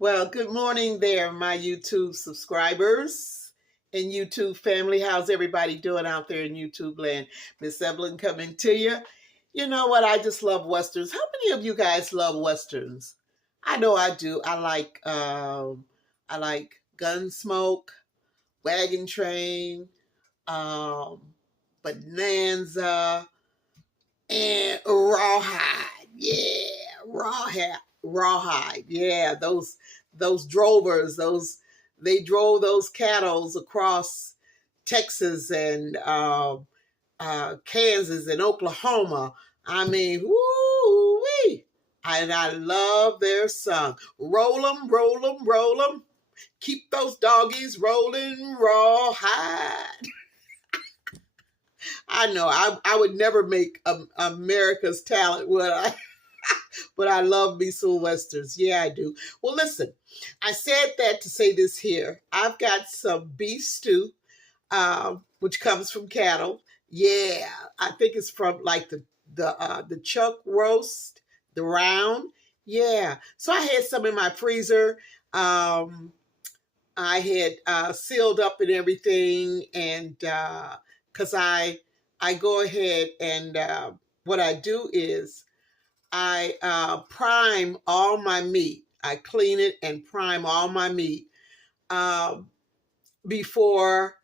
Well, good morning there, my YouTube subscribers and YouTube family. How's everybody doing out there in YouTube land? Miss Evelyn coming to you. You know what? I just love Westerns. How many of you guys love Westerns? I know I do. I like Gunsmoke, Wagon Train, um, Bonanza, and Rawhide. Yeah, Rawhide. Yeah, those drovers, they drove those cattle across Texas and Kansas and Oklahoma. I mean, woo wee! And I love their song. Roll 'em, roll 'em, roll 'em. Keep those doggies rolling, rawhide. I know I would never make America's Talent, would I? But I love me some Westerns. Yeah, I do. Well, listen, I said that to say this here. I've got some beef stew, which comes from cattle. Yeah, I think it's from like the chuck roast, the round. Yeah, so I had some in my freezer. I had sealed up and everything, and because I go ahead and what I do is I prime all my meat. I clean it and prime all my meat before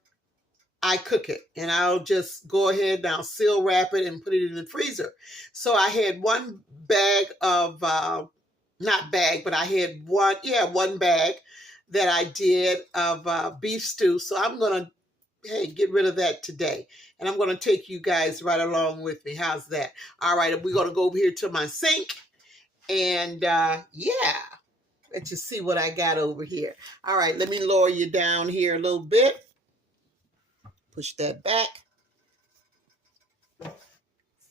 I cook it. And I'll just go ahead and I'll seal wrap it and put it in the freezer. So I had one bag of, not bag, but I had one bag that I did of beef stew. So I'm going to, hey, get rid of that today. And I'm going to take you guys right along with me. How's that? All right, we're going to go over here to my sink. And yeah, let's just see what I got over here. All right, let me lower you down here a little bit. Push that back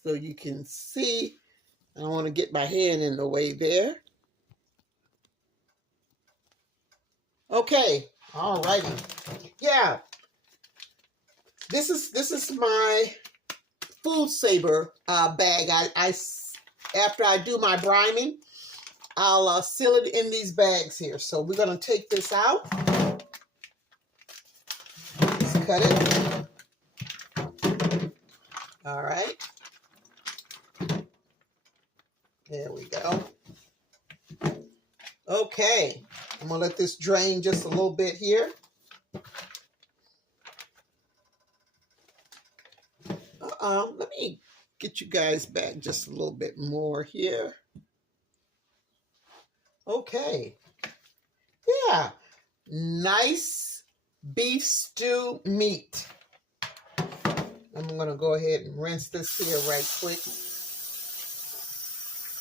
so you can see. I don't want to get my hand in the way there. Okay, all righty. Yeah, this is my food saver bag. I after I do my brining, I'll seal it in these bags here. So we're going to take this out. Let's cut it. All right. There we go. Okay. I'm going to let this drain just a little bit here. Let me get you guys back just a little bit more here. Okay. Yeah. Nice beef stew meat. I'm going to go ahead and rinse this here right quick.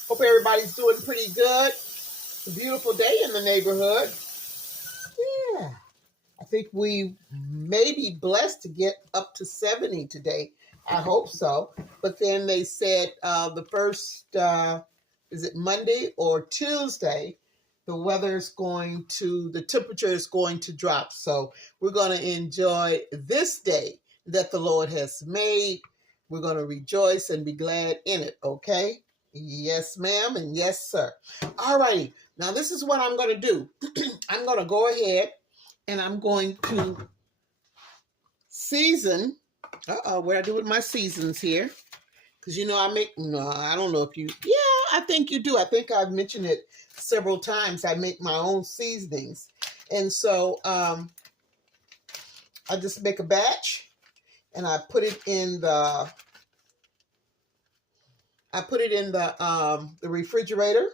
Hope everybody's doing pretty good. It's a beautiful day in the neighborhood. Yeah. I think we may be blessed to get up to 70 today. I hope so. But then they said the first, is it Monday or Tuesday, the temperature is going to drop. So we're going to enjoy this day that the Lord has made. We're going to rejoice and be glad in it, okay? Yes, ma'am, and yes, sir. All righty. Now, this is what I'm going to do. I'm going to go ahead and I'm going to season. What I do with my seasons here. Because, you know, I don't know if you, yeah, I think you do. I think I've mentioned it several times. I make my own seasonings. And so I just make a batch and I put it in the refrigerator,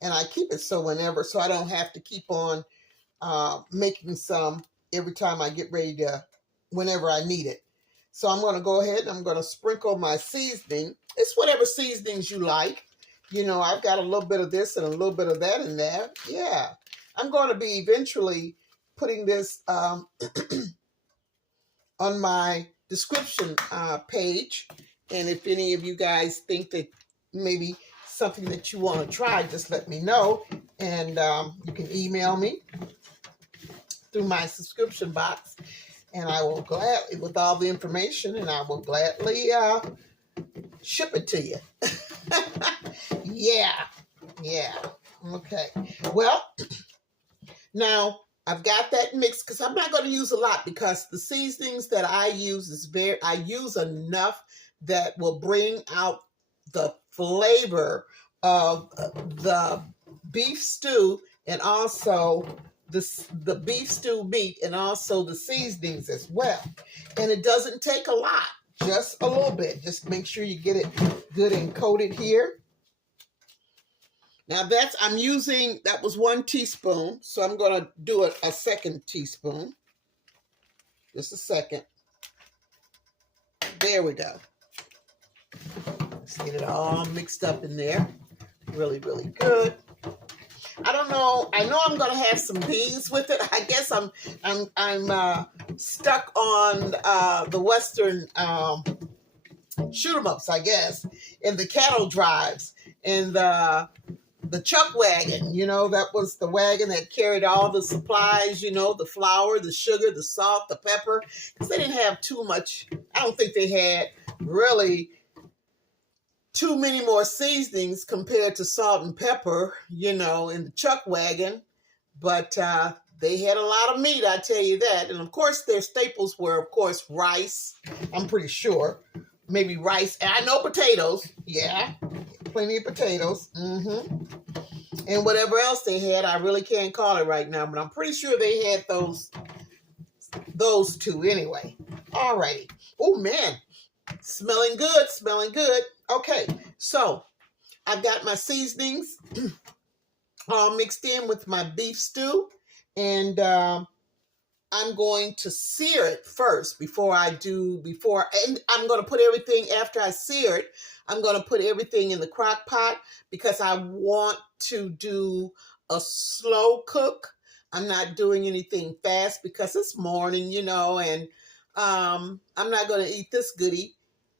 and I keep it so I don't have to keep on making some every time I get ready to, whenever I need it. So I'm going to go ahead and I'm going to sprinkle my seasoning. It's whatever seasonings you like. You know, I've got a little bit of this and a little bit of that in there. Yeah. I'm going to be eventually putting this on my description page. And if any of you guys think that maybe something that you want to try, just let me know. And you can email me through my subscription box. And I will gladly, with all the information, and I will gladly ship it to you. Yeah. Okay. Well, Now, I've got that mixed because I'm not going to use a lot because the seasonings that I use I use enough that will bring out the flavor of the beef stew and also the beef stew meat and also the seasonings as well. And it doesn't take a lot, just a little bit. Just make sure you get it good and coated here. Now that was 1 teaspoon, so I'm going to do a second teaspoon. Just a second. There we go. Let's get it all mixed up in there. Really, really good. I don't know. I know I'm going to have some beans with it. I guess I'm stuck on the Western shoot 'em ups, I guess, and the cattle drives and the chuck wagon, that was the wagon that carried all the supplies, the flour, the sugar, the salt, the pepper, because they didn't have too much. I don't think they had really too many more seasonings compared to salt and pepper, in the chuck wagon. But they had a lot of meat, I tell you that. And of course, their staples were, of course, rice. I'm pretty sure. Maybe rice. And I know potatoes. Yeah. Plenty of potatoes. And whatever else they had, I really can't call it right now, but I'm pretty sure they had those two anyway. All righty. Oh, man. Smelling good. Smelling good. Okay. So I've got my seasonings all mixed in with my beef stew. And I'm going to sear it first and I'm going to put everything after I sear it. I'm going to put everything in the crock pot because I want to do a slow cook. I'm not doing anything fast because it's morning, and I'm not going to eat this goodie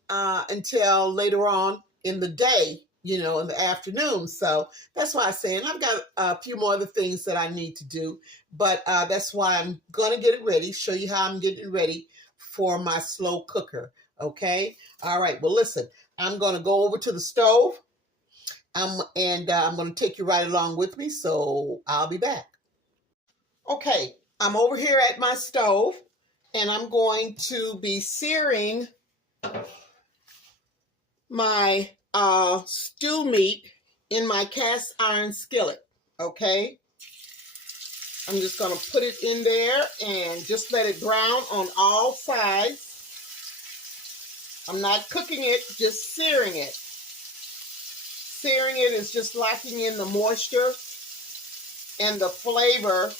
until later on in the day, in the afternoon. So that's why I'm saying I've got a few more other things that I need to do, but that's why I'm going to get it ready, show you how I'm getting it ready for my slow cooker. Okay. All right. Well, listen, I'm going to go over to the stove and I'm going to take you right along with me. So I'll be back. Okay. I'm over here at my stove and I'm going to be searing my stew meat in my cast iron skillet. Okay. I'm just going to put it in there and just let it brown on all sides. I'm not cooking it, just searing it. Searing it is just locking in the moisture and the flavor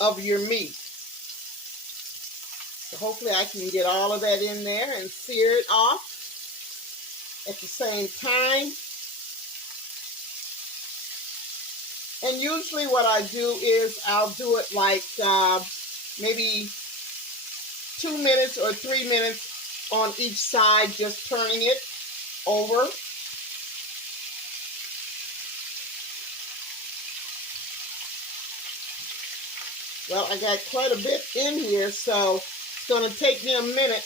of your meat. So hopefully I can get all of that in there and sear it off at the same time. And usually what I do is I'll do it like maybe 2 minutes or 3 minutes on each side, just turning it over. Well, I got quite a bit in here, so it's going to take me a minute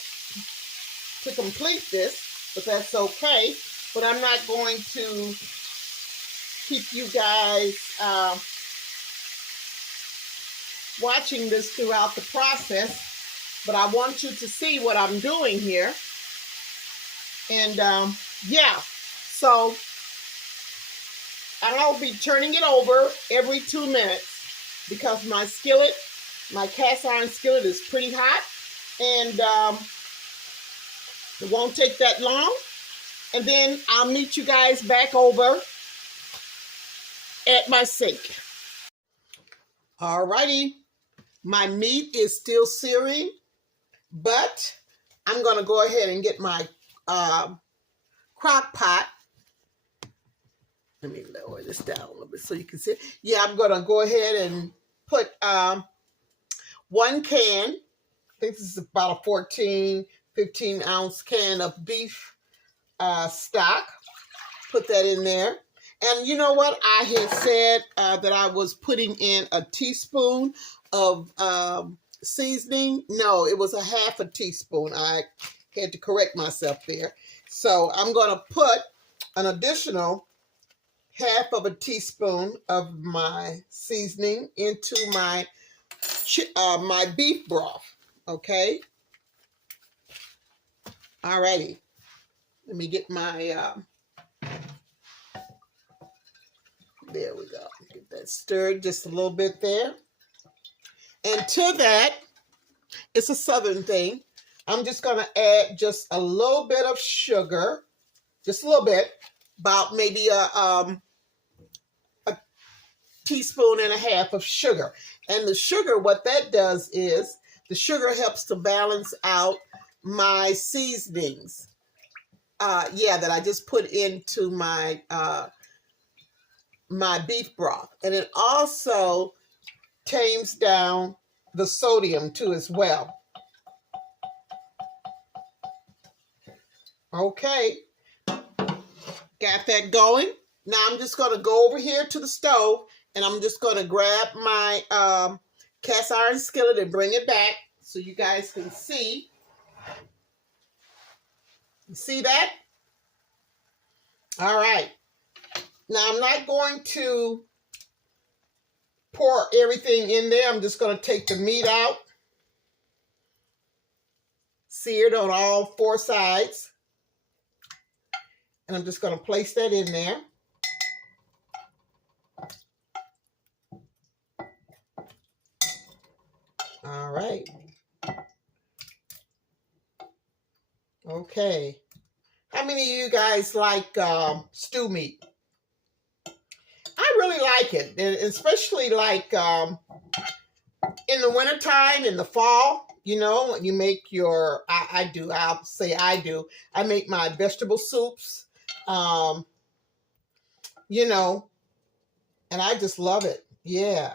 to complete this, but that's okay. But I'm not going to keep you guys watching this throughout the process, but I want you to see what I'm doing here. And yeah, so I'll be turning it over every 2 minutes because my skillet, my cast iron skillet, is pretty hot, and it won't take that long. And then I'll meet you guys back over at my sink. All righty. My meat is still searing, but I'm going to go ahead and get my crock pot. Let me lower this down a little bit so you can see. Yeah, I'm going to go ahead and put 1 can. I think this is about a 14, 15 ounce can of beef stock. Put that in there. And you know what? I had said that I was putting in a teaspoon of seasoning. No, it was a half a teaspoon. I had to correct myself there. So I'm going to put an additional half of a teaspoon of my seasoning into my my beef broth. Okay. Alrighty. Let me get my there we go. Get that stirred just a little bit there. And to that, it's a southern thing. I'm just going to add just a little bit of sugar, just a little bit, about maybe a teaspoon and a half of sugar. And the sugar, what that does is the sugar helps to balance out my seasonings. That I just put into my my beef broth. And it also tames down the sodium too as well. Okay, got that going. Now I'm just going to go over here to the stove and I'm just going to grab my cast iron skillet and bring it back so you guys can see. You see that? All right. Now I'm not going to pour everything in there. I'm just going to take the meat out, seared on all 4 sides. And I'm just going to place that in there. All right. Okay. How many of you guys like stew meat? I really like it, and especially like in the wintertime, in the fall, you know, you make your, I do, I'll say I do. I make my vegetable soups, you know, and I just love it. Yeah.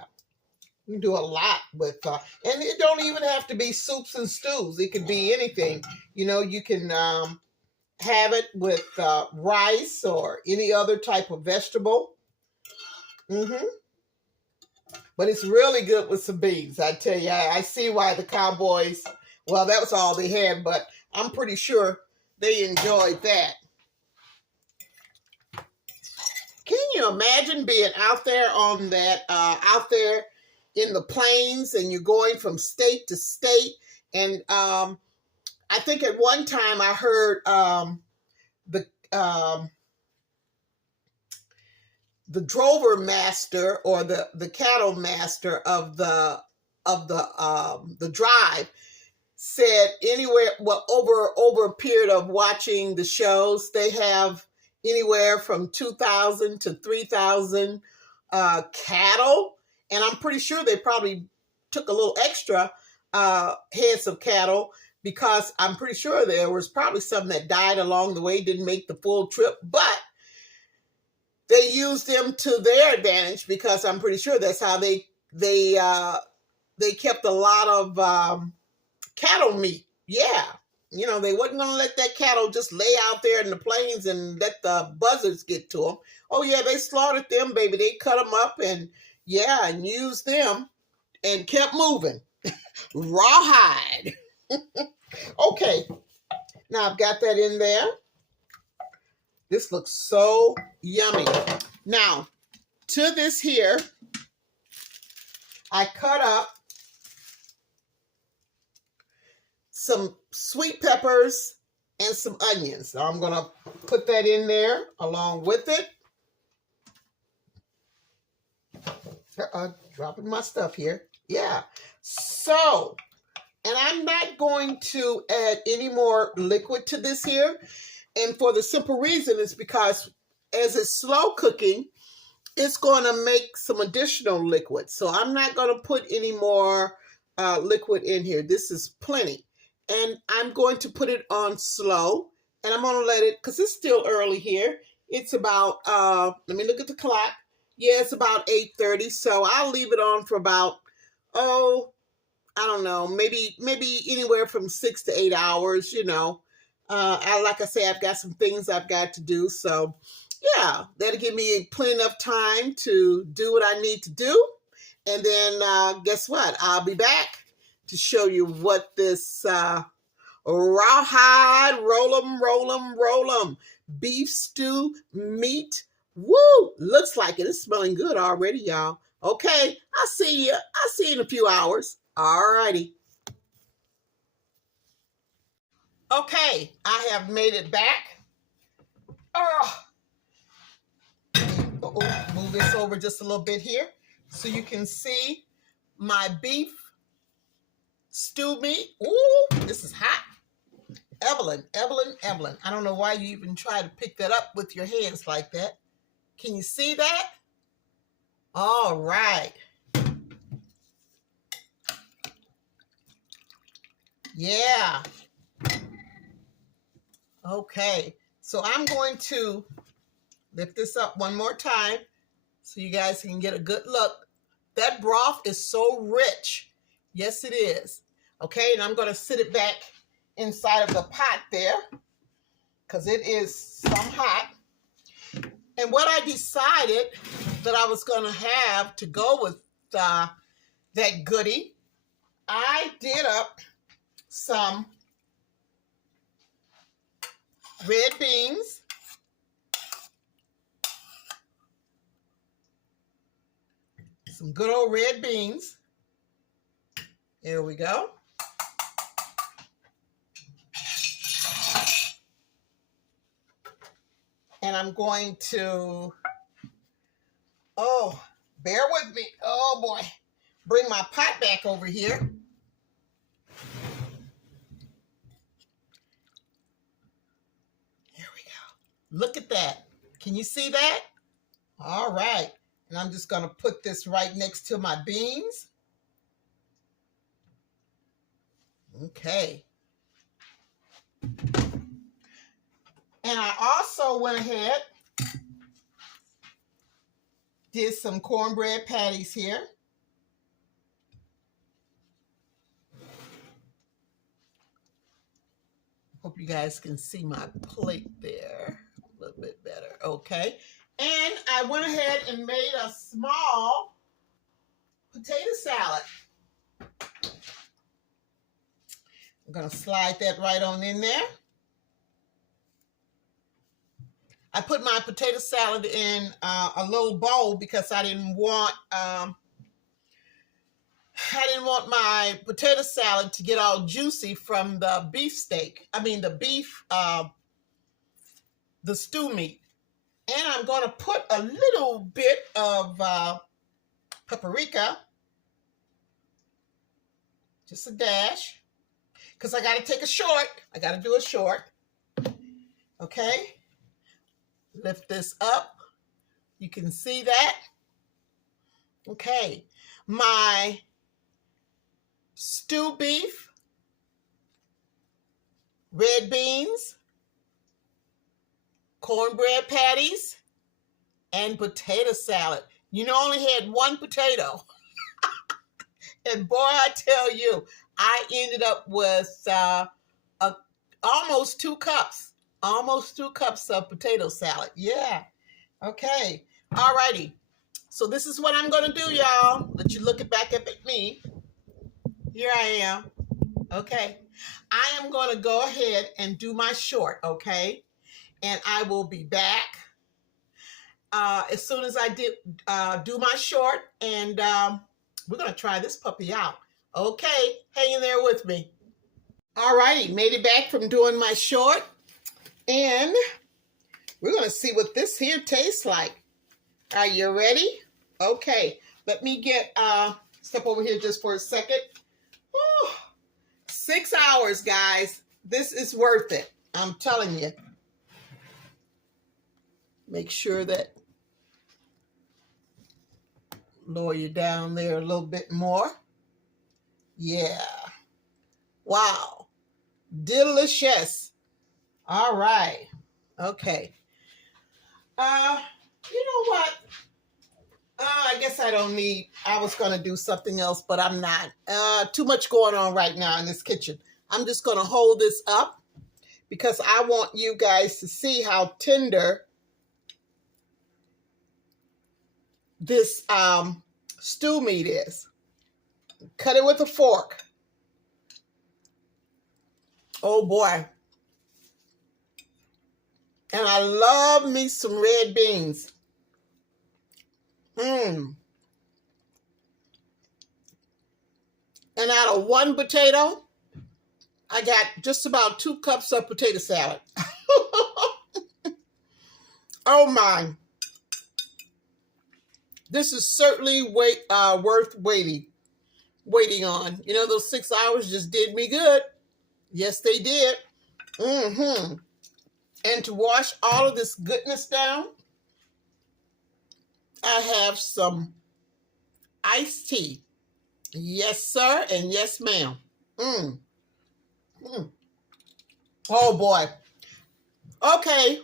You can do a lot with, and it don't even have to be soups and stews. It could be anything. You know, you can have it with rice or any other type of vegetable. But it's really good with some beans. I tell you, I see why the Cowboys, well, that was all they had, but I'm pretty sure they enjoyed that. Can you imagine being out there on that, out there in the plains, and you're going from state to state? And I think at one time I heard the drover master or the cattle master of the drive said anywhere, well, over a period of watching the shows, they have anywhere from 2,000 to 3,000 cattle, and I'm pretty sure they probably took a little extra heads of cattle, because I'm pretty sure there was probably some that died along the way, didn't make the full trip, but they used them to their advantage, because I'm pretty sure that's how they kept a lot of cattle meat. Yeah. You know, they wasn't going to let that cattle just lay out there in the plains and let the buzzards get to them. Oh, yeah, they slaughtered them, baby. They cut them up and, yeah, and used them and kept moving. Rawhide. Okay. Now I've got that in there. This looks so yummy. Now, to this here, I cut up some sweet peppers and some onions. So I'm going to put that in there along with it. Dropping my stuff here. Yeah. So, and I'm not going to add any more liquid to this here. And for the simple reason is because as it's slow cooking, it's going to make some additional liquid. So I'm not going to put any more liquid in here. This is plenty. And I'm going to put it on slow. And I'm going to let it, because it's still early here. It's about, let me look at the clock. Yeah, it's about 8:30. So I'll leave it on for about, I don't know, maybe anywhere from 6 to 8 hours, you know. Like I say, I've got some things I've got to do. So, yeah, that'll give me plenty of time to do what I need to do. And then guess what? I'll be back to show you what this rawhide, roll 'em, beef stew meat Woo! Looks like it. It's smelling good already, y'all. Okay, I'll see you. I'll see you in a few hours. All righty. Okay, I have made it back. Oh, move this over just a little bit here so you can see my beef stew meat. Ooh, this is hot. Evelyn, Evelyn, Evelyn. I don't know why you even try to pick that up with your hands like that. Can you see that? All right. Yeah. Okay. So I'm going to lift this up one more time so you guys can get a good look. That broth is so rich. Yes, it is. Okay, and I'm going to sit it back inside of the pot there because it is some hot. And what I decided that I was going to have to go with that goodie, I did up some red beans. Some good old red beans. Here we go. And I'm going to, oh, bear with me. Oh boy. Bring my pot back over here. Here we go. Look at that. Can you see that? All right. And I'm just going to put this right next to my beans. Okay. And I also went ahead, did some cornbread patties here. Hope you guys can see my plate there a little bit better. Okay. And I went ahead and made a small potato salad. I'm going to slide that right on in there. I put my potato salad in a little bowl because I didn't want my potato salad to get all juicy from the beef steak. I mean the beef, the stew meat. And I'm going to put a little bit of paprika, just a dash, because I got to take a short. I got to do a short. Okay. Lift this up. You can see that. Okay. My stew beef, red beans, cornbread patties, and potato salad. You know, I only had one potato. And boy, I tell you, I ended up with almost 2 cups. Almost 2 cups of potato salad. Yeah. Okay. All righty. So this is what I'm going to do, y'all. Let you look it back up at me. Here I am. Okay. I am going to go ahead and do my short, okay? And I will be back as soon as I do my short. And we're going to try this puppy out. Okay. Hang in there with me. All righty. Made it back from doing my short. And we're going to see what this here tastes like. Are you ready? Okay. Let me step over here just for a second. Whew. 6 hours, guys. This is worth it. I'm telling you. Make sure that lower you down there a little bit more. Yeah. Wow. Delicious. All right. Okay. You know what? I guess I don't need, I was going to do something else, but I'm not. Too much going on right now in this kitchen. I'm just going to hold this up because I want you guys to see how tender this stew meat is. Cut it with a fork. Oh boy. And I love me some red beans. And out of one potato, I got just about 2 cups of potato salad. Oh my. This is certainly worth waiting on. You know, those 6 hours just did me good. Yes, they did. And to wash all of this goodness down, I have some iced tea. Yes, sir, and yes, ma'am. Oh, boy. Okay.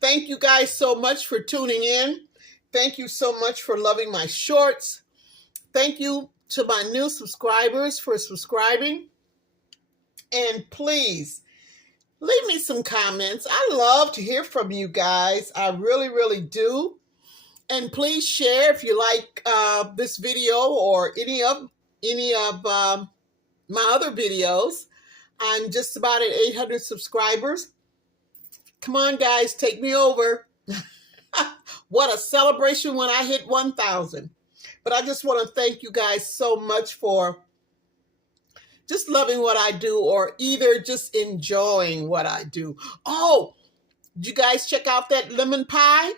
Thank you guys so much for tuning in. Thank you so much for loving my shorts. Thank you to my new subscribers for subscribing. And please, leave me some comments. I love to hear from you guys. I really, really do. And please share if you like this video or any of my other videos. I'm just about at 800 subscribers. Come on, guys, take me over. What a celebration when I hit 1,000. But I just want to thank you guys so much for just loving what I do, or either just enjoying what I do. Oh, did you guys check out that lemon pie?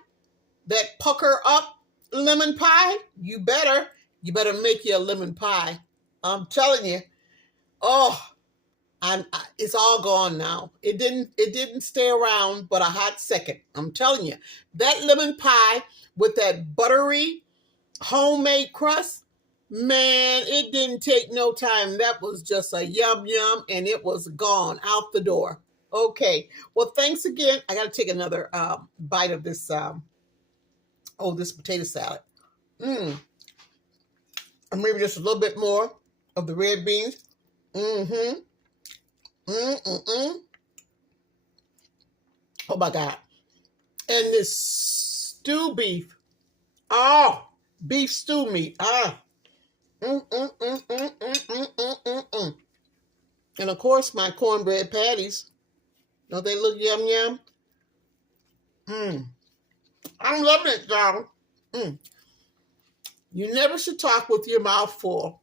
That pucker up lemon pie? You better make you a lemon pie. I'm telling you. Oh, it's all gone now. It didn't stay around but a hot second. I'm telling you. That lemon pie with that buttery homemade crust, man, it didn't take no time. That was just a yum yum, and it was gone out the door. Okay. Well, thanks again. I got to take another bite of this this potato salad. And maybe just a little bit more of the red beans. Oh my God. And this stew beef. Oh, beef stew meat. And of course, my cornbread patties. Don't they look yum yum? I'm loving it, y'all. You never should talk with your mouth full.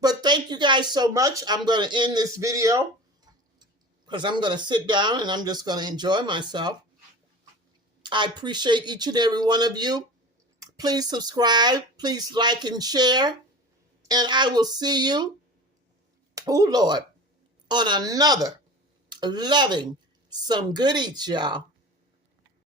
But thank you guys so much. I'm going to end this video because I'm going to sit down and I'm just going to enjoy myself. I appreciate each and every one of you. Please subscribe. Please like and share. And I will see you, oh Lord, on another Loving Some Good Eats, y'all.